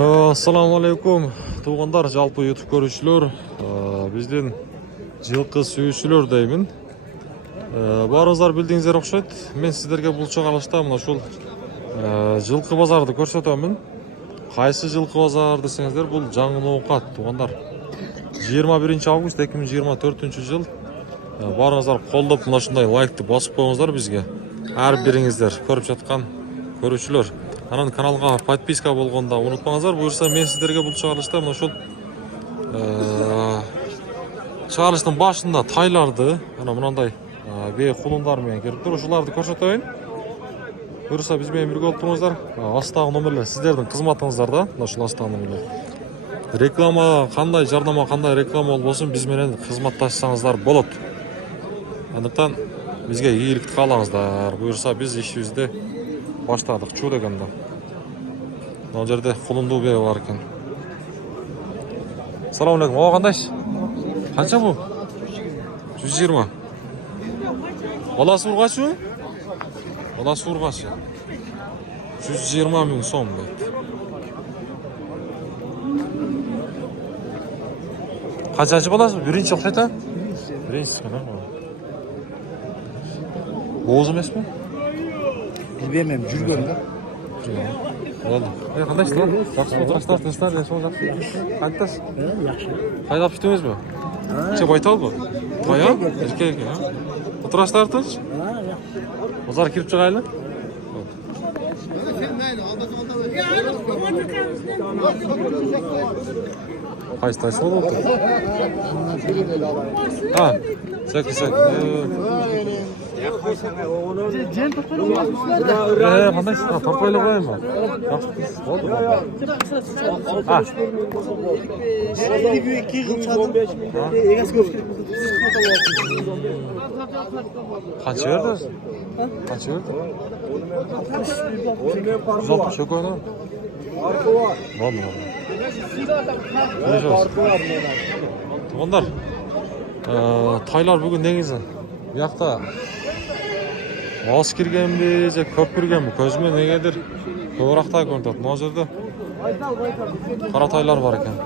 Assalamu alaikum. Туғандар, жалпы YouTube көрушілер, бізден жылқы сүйушілер деймін. Барыңыздар білдіңіздер оқшайды. Мен сіздерге бұл чағалашта мына шул жылқы базарды көрсетемін. Қайсы жылқы базар десеңіздер, бұл жаңын оқат, туғандар. 21 август 2024 жыл. Барыңыздар қолдап мына шындай лайкты басып қойыңыздар бізге. Әр біріңіздер көріп жатқан көрушілер. Анан каналға подписка болғанда ұмытпаңыздар. Бұйырса мен сіздерге бұл чыгарылышта мына шул чыгарылыштың башында тайларды, мынандай бей құлындармен келіп тұр. Ушуларды көрсөтөйүн. Бұйырса бизмен бирге болуп туруңуздар. Астагы номерлер сіздердің қызматыңыздарда. Мына шул астагы номерлер. Реклама қандай, жарнама қандай реклама болбосун биз менен кызматташсаңыздар болот. Андыктан бизге ийгиликти каалаңыздар. Буюрса биз ишибизди баштадык. Чуу дегенде. Мына жерде кулундуу бери бар экен. Салам алейкум. Ага кандайсыз? Канча бу? 120. Баласы ургачы? Баласы ургачы. 120 миң сом дейт. Канчанчы баласы? Биринчи окшойт а? Биринчиси экен а? Бооз эмеспи? Bilmem, жүргөн да. Oldu. Qandaysiz lan? Yaxshi o'tirasizlar, tinchlar, yaxshimi, yaxshi. Qanaqasiz? Yaxshi. Haydab ketdingizmi? Necha baytal bu? To'y ha? Erkak, ha? O'tirasizlar tinch? Ha, yaxshi. Bozor kirib chiqaylik. Qaysi tayson bo'ldi? Ha, sak. Jen to'xtalib Qandaysiz? Tortmayla qo'yaymi? Yaxshi. Bo'ldi. Ha. 52 yıl çaldım. Egasi ko'p kelib. Qancha verdingiz? Qancha verdi? 160 yok oyna. Bo'ldi. Tuğanlar, taylar bugün dengizi. Bu yakta az kirgenmi, köp kirgenmi, közüme negedir ko'proqta ko'rinadi. Bu yerda qara taylar var ekan.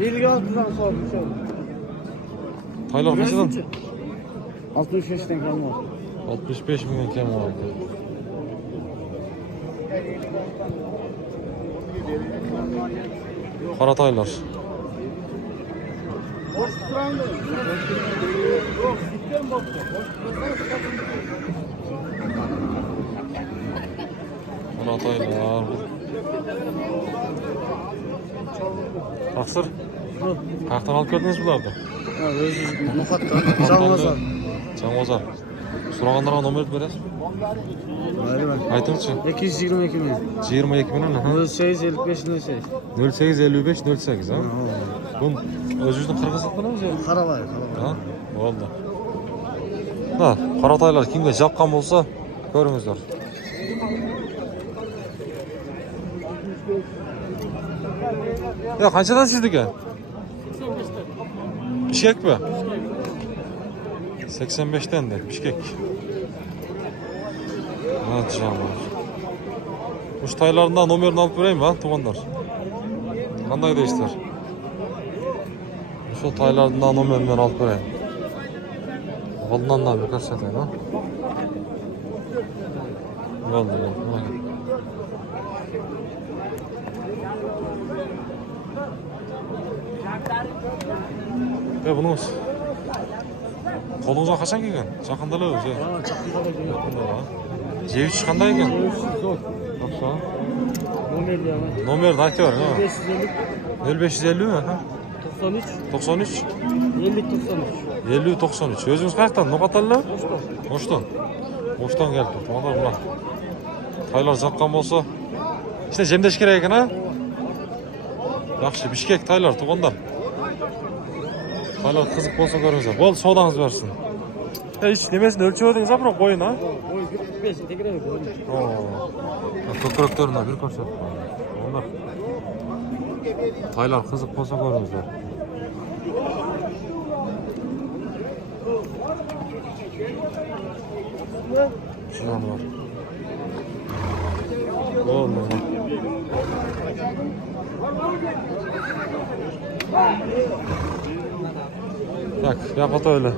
56'dan sormuş. Taylar nechadan? 65'ten kalma. 65 ming ekan var. Qara taylar. Qara taylar. Taqsir. Qayerdan olib keldingiz bularni? Ha, o'zi Muqatdan, Janozar. Janozar. So'raganlarga nomerni berasiz? Mayli. Aytingchi. 222 ming. 22 ming, ha? 0855 0855 08, ha? Bu o'zingizning qirg'izistondan o'zi? Qarabay. Ha? Bo'ldi. Ha, qara taylar kimga yoqqan bo'lsa, ko'ringizlar. Ya qanchadan sizdiki? 85dan. Bishkekmi? 85dan de, Bishkek. Ha, canım. Bu taylarından numaranı alıp vereyim ha, tuğanlar. Qanday deysizler? Şu taylardan numaranı alıp vereyim. Ondan da bir ko'rsatayım ha. Bo'ldi. Bunuz. Qo'lingizga qachon kelgan? Chaqindalar o'zi. Ha, chaqindalar. Jeviç qanday ekan? Yo'q. Nomerli. Nomerni aytavering ha. 0550 mi? 93 93 50 93. 50 93. O'zingiz qayerdan? No'qatallar? O'shdan. O'shdan kelib turibdi. Mana bular. Taylar zaqqan bo'lsa, işte jemdesh kerak ekan ha. Yaxshi, Bishkek taylar tuğanlar. Taylar qiziq bo'lsa ko'ringizlar. Bo'ldi, savdangiz bersin. Hiç nemesini ölçü verdiniz ha, biroq qo'ying ha. 45 tekrar ko'ring. Ko'kraklarına bir ko'rsat. Onlar. Taylar qiziq bo'lsa ko'ringizlar. Şuran var. Oldu. Так, yapat öyle.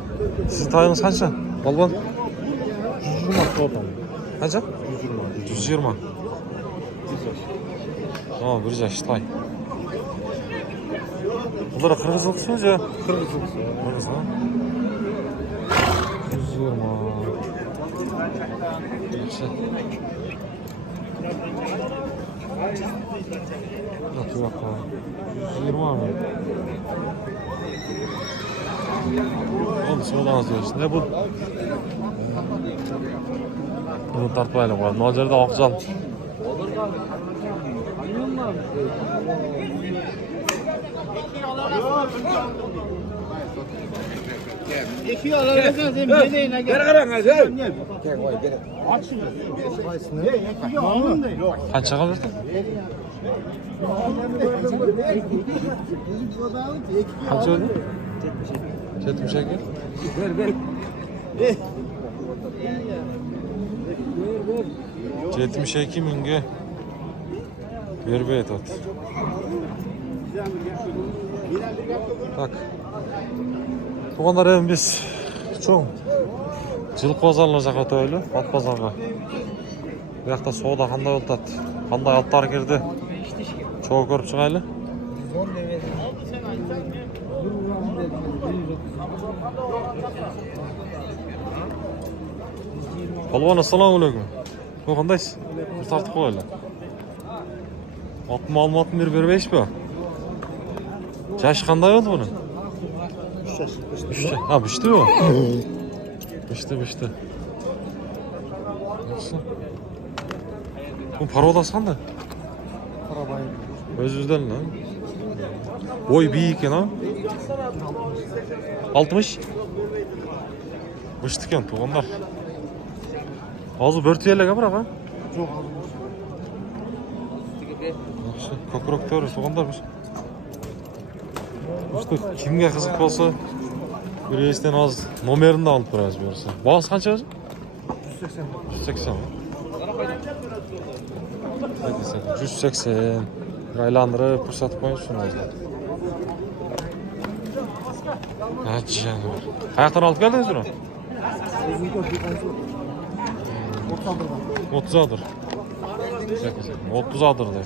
Sizin tayınız kaça? Balban? 120 oradan. Kaça? 120. 120. Tamam, bir yaş tay. Bunlara kırgızlıksınız ya. Kırmızı. Kırgız ha? 120. Yaxşı. Yok yok. 120 mi? Oldu, soldan azıyorsun. Ne bu? Bunu tartmayalım var. Nolcer'de okuyacağım. İki alacağız hem deneyine gel. Kaça kalırdın? Kaç oldu? 72. Ver. 72 minge. Verbe et at. Tak. Туғандар эми биз чоң жылкы базарына жака өтөлү, ат базарга. Биякта соода кандай болуп атат? Кандай аттар кирди? Чогуу көрүп чыгайлы. Балбан, ассаламу алейкум. Кандайсыз? Бир тартып коелу. Ат маалыматын бербейсизби? Жашы кандай болду мунун? Ha, pişti mi? Pişti. Nasıl? Bu parodası kanday? Özüzden lan. Boy büyük ekan ha? 60? Pişti ekan tuğanlar. Ağzı börtüyelek bırak ha? Yok. Yaxşı, ko'proq to'g'ri tuğanlar biz. İşte kimga qiziq bo'lsa, bir reysden az nomerini de alıp biraz buyursa. Bağız kaç yazı? 180. 180 mi? 180. Raylandırıp fırsat koyuyorsun azdan. Hadi canım. Ayaktan alıp geldiniz mi? 30 adır. 30 adır da.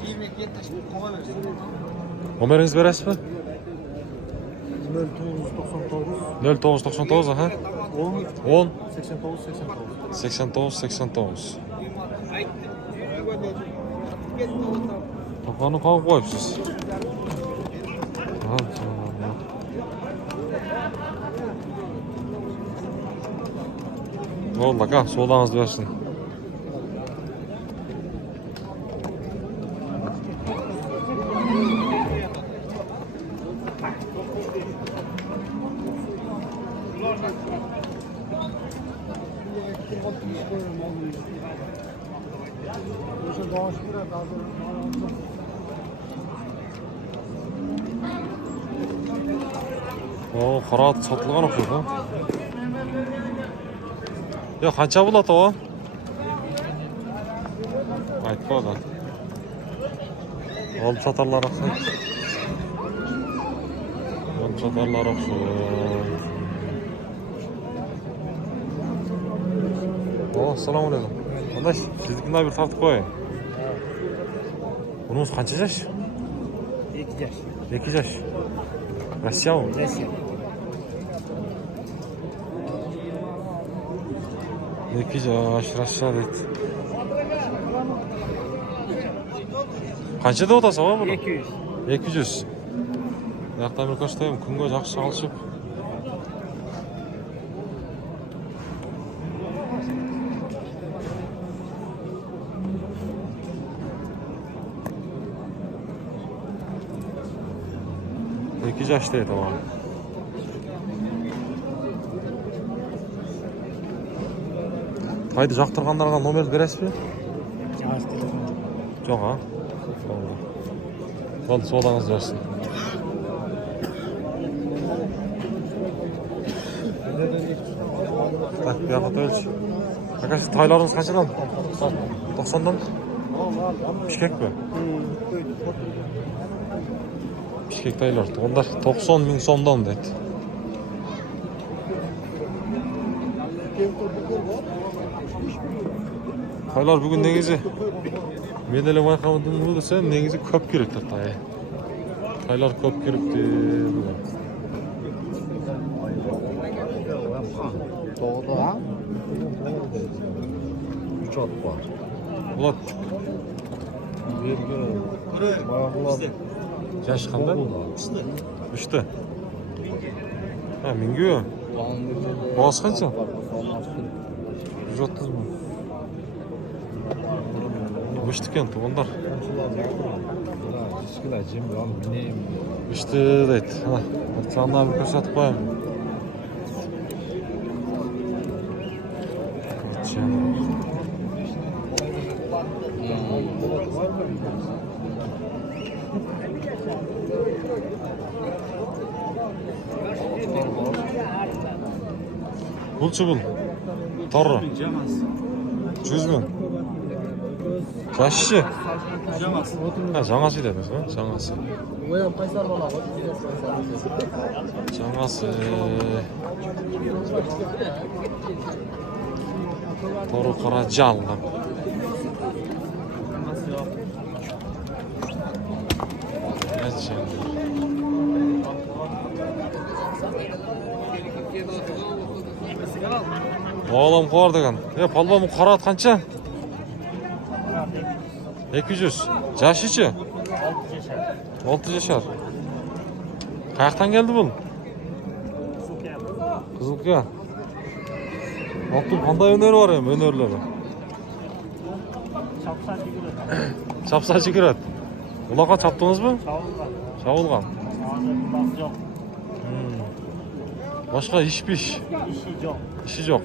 Numarınızı veresiz mi? 0999 aha. 10 89. Kafanı kavga koyupsuz. Ne oldu ka? Soldanızı versin. O qara at satılgan okşaydı ha. Ya qancha bo'ladi o? Aytma da. Olib satarlar okşaydı. Olib satarlar okşaydı. Assalomu alaykum. Qanday? Siznikidan bir tartib qo'ying. Bunun qancha yaş? 2 yaş. 2 yaş. Rossiya mı? Rossiya. 2 yaş Rossiya deydi. Qanchada o'tasiz o buni? 200. 200. Yoqdan bir ko'rsatayım, kunga yaxshi alışıp. İki yaş değil tamam. Haydi жақтырғандарға номер бересіз бе? Жоқ, а? Болды, содаңыз берсін. Так, бұяққа төлші. Қақашы, тайларыңыз қаншадан? 90-дан? Bishkek mi? Bishkek taylar. Onlar 90 ming so'mdan deydi. Taylar bugün negizi men ele bayqamadim desem negizi ko'p kerakdir tay. Taylar ko'p kerakdi. Doğru ha? 3 at var. Ular Bayaqlar. yaşı qanday? 3'te. Ha, mingi. Boğaz qancha? 130 ming. Büştü ekan tuğanlar. Kichkina jim bilan minaymi. Büştü deydi. Ha, çandan bir ko'rsatib qo'yaman. Bulçu bul. Torru. 100 ming. Yaşışı. Ha, жаңасы dediniz mi? Жаңасы. Жаңасы. Toru qara canlı. Oğlum qo'yar degan. Palvon bu qara qancha? 200. Yaşıçı? 6 yaşar. Qayerdan geldi bu? Kızılkaya. Altın qanday öneri var hem önerileri? Çapsaçı kirat. Ulaqa çaptınız mı? Çavulgan. Başka iş piş? İşi yok.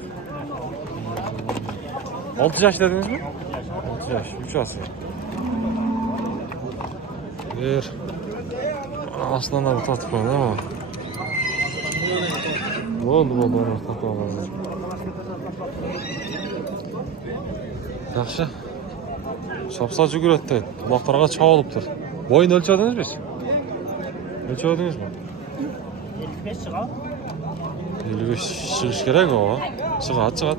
6 yaş dediniz mi? 6 yaş. 3 asır. Bir. Aslında bir tatlı var değil mi? Oldu tatlı var. Yaxşı. Şapsa жүгіретті. Kulaqlarga çağılıptır. Boyun ölçediniz mi? Ölçediniz mi? 55 çıkar. 55 çıkış gerek o. Çıkat.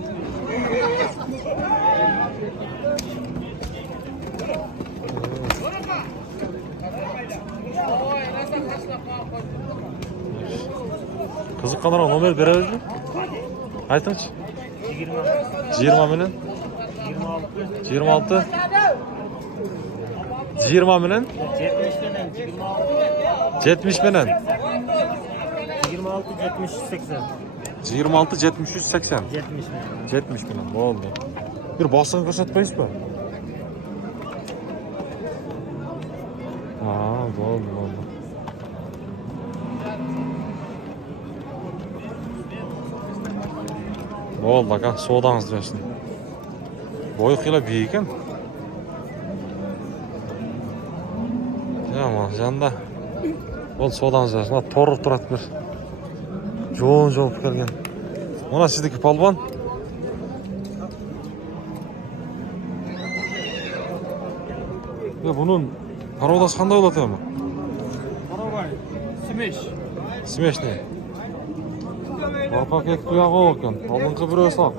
Kızıkkanlara nomer bereriz mi? Aytыңchi. 20 bilen. 26. 20 bilen. 70 bilen. 26 70 80. 26 73 80. 70 bilen. Oldu. Bir basını ko'rsatmaysiz mı? Ha, oldu. Oldu aka, soğudanız diyorsun. Boyu qila büyük ekan. Tamam, janda. Ol soğudanız diyorsun. Torrup turadi bir. Jo'n kelgan. Mana sizniki palvon. Ya bunun parodasi qanday bo'ladi ama? Karavay. Simeş. Smesh ne? Orqa kek tuyog'i ekan. Oldingi bir o'soq.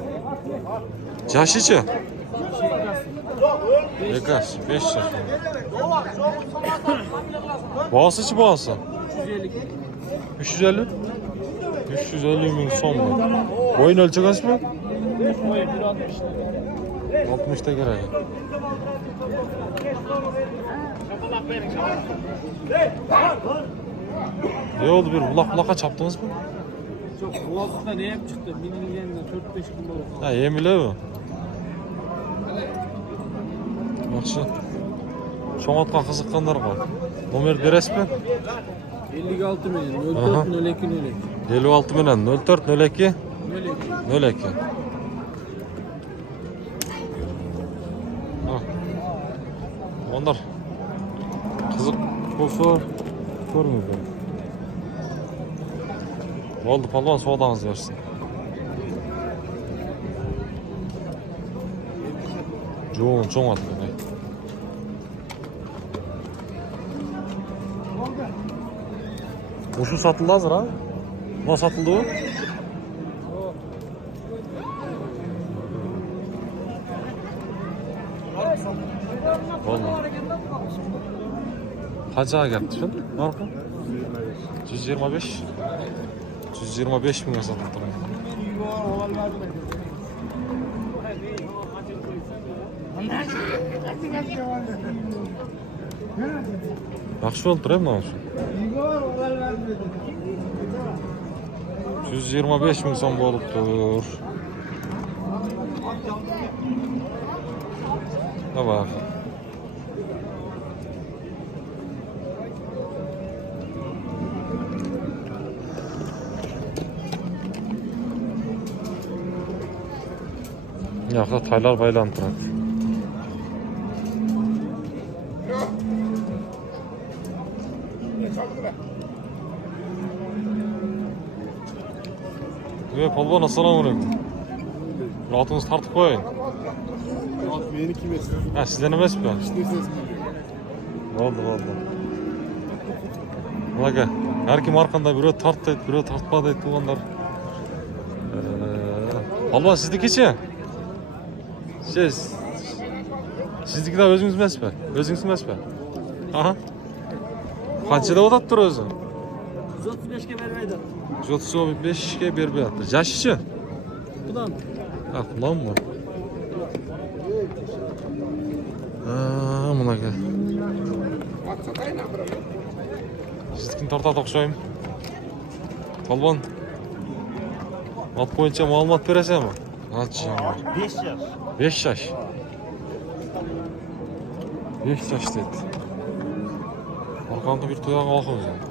Jashichi? Ekas, 5 yaş. Boğazıçı boğazı? 350. 350 ming so'm. Boyun ölçegesiz mi? Boyu 1.60. 60'ta gerek. Ne oldu bir ulaq çaptınız mı? Çok boğazında ne yap çıktı? Minimum 4-5 kilo. Ha, yemile mi? Yaxşı. Çoğaltqa qiziqqanlarga nomer berasizmi? 56 milyon 04 02 02. 56 bilan 04 02 02. Ha. Onlar qiziq bo'lsa ko'ringizlar. Bo'ldi, palvon savdoingizni bersin. Çoğun atıyor. Uşu satıldı hazır ha? Ne satıldı o? Vallahi. Kaça geldi şimdi? Marka? 125. 125 bin satıldı. Yaxşı oldu değil mi lan? 125 bin son boluptur. Ne bak. Yaxda taylar baylanıb turadi. Polvon, assalomu alaykum. Rahatınızı tartib qo'ying. Meniki emas. Ha, sizden emasmi? İşte Oldu. Aka, her kim arkanda biri tart deydi, biri tartma deydi tuğanlar. Polvon, siznikichi? Sizniki de özünüz emasmi? Özünüz emasmi? Aha. Qanchada o'tadi o'zi? 135 ga bermaydi. 135 ga berib beradi. Jashichi? Budan. Ha, bulanmi? Bunaqa. Siznikini tortadi o'xshaymi? Polvon. Ot bo'yicha ma'lumot berasanmi? Acha. 5 yaş. 5 yaş. 5 yaş dedi. Arkamda bir tuyağı bakıyoruz yani.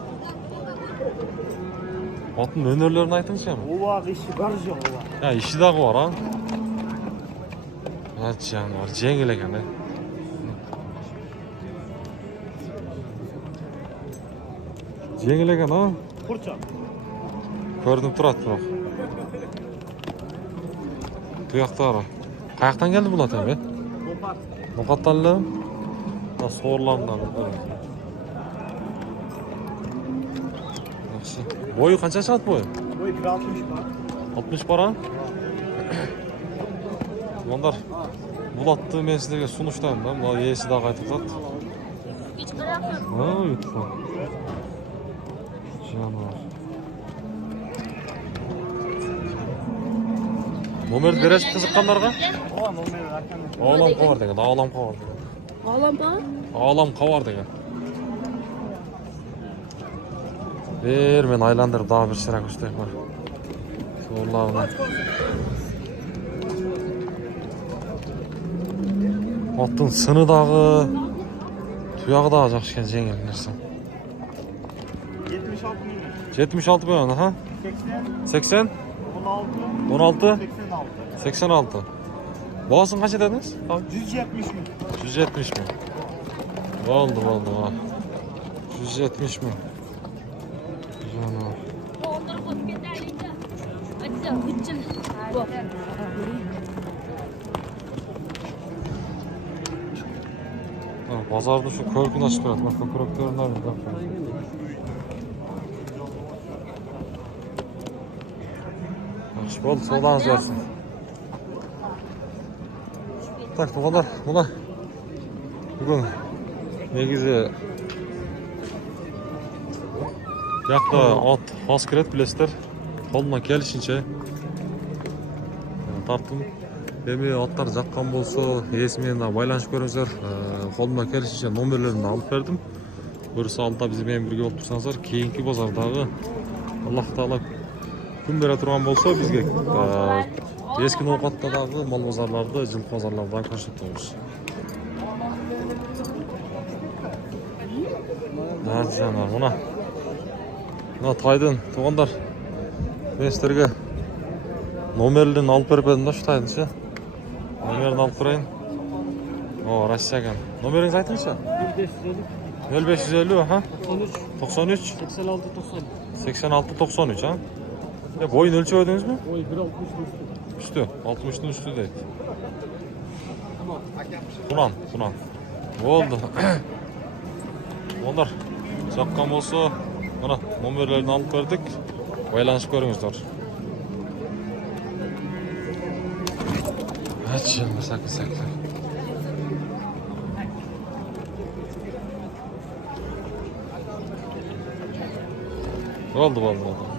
Atın önerilerini aytыңызшы ama. Ova işi var yok ova. Ya işi de var ha. Aç yani var. Jengil ekan. Jengil ekan ha. Kurça. Ko'rinib turadi biroq. Tuyoqdari. Qayoqdan keldi bular tabi? Kopar. Noqatdanmi? Ha, so'rlamdan. Yaxshi. Bo'yi qancha chiqadi bo'yi? Boy 1.60 var. 60 para. Onlar bulatты men sizlarga sunuştayım da. Bular yesi daha qaytib zat. Ha, yutsa. Canavar. Nomer beresiz qiziqqanlarga? Ova nomer arkamda. Olam qovar degan, olam qovar degan. Olam mı? Olam qovar degan. Men aylandirib daha bir sıra ko'rsatayım bor. So'rlarni. Otun sını dağı, tuyağı da yaxshi ekan jengil narsa. 76 milyon. 76 milyon ha? 80. 80, 16. 16, 86. 86. Bağısın kaç ediniz? 170 milyon. 170 mi? Oldu ha. 170 mi? Canavar. Ha, pazarda şu körkünü açık bırak. Bak kökörüklerin nerede? Bak. Yaxshi bo'ldi, sog'lig'ingiz bersin. Tak, to'g'onlar, buna bugun negizi yoqda ot xos kiradi, bilasizlar. Qo'ldan kelishincha tartdim. Demek otlar жатқан болса, есімен байланышып көріңіздер. Қолыма келісінше номерлерін алып бердім. Бірісі алдыда бізбен бірге болып тұрсаңыздар, кейінгі базардағы Аллах Тағала күн бере тұрған болса, бізге ескі ноқаттардағы мал базарларды, жылқы базарлардан көрсетеміз. Жаңа мына тайдың туғандар мен сіздерге номерлерін алып беріп едім да, шу тайдың ше. Номерін алып тұрайын. О, Россия екен. Номеріңізді айтыңызшы? 0550, аха. 93 86 93, ha? Boyun ölçü ödünüz mü? Boy 1.60 Üstü, 60'ın üstü değil. Tunan. Oldu. Onlar çakkan olsa Mana nomerlerini alıp verdik. Baylanışıp görüңүздөр. Açın sakın sakın. Oldu.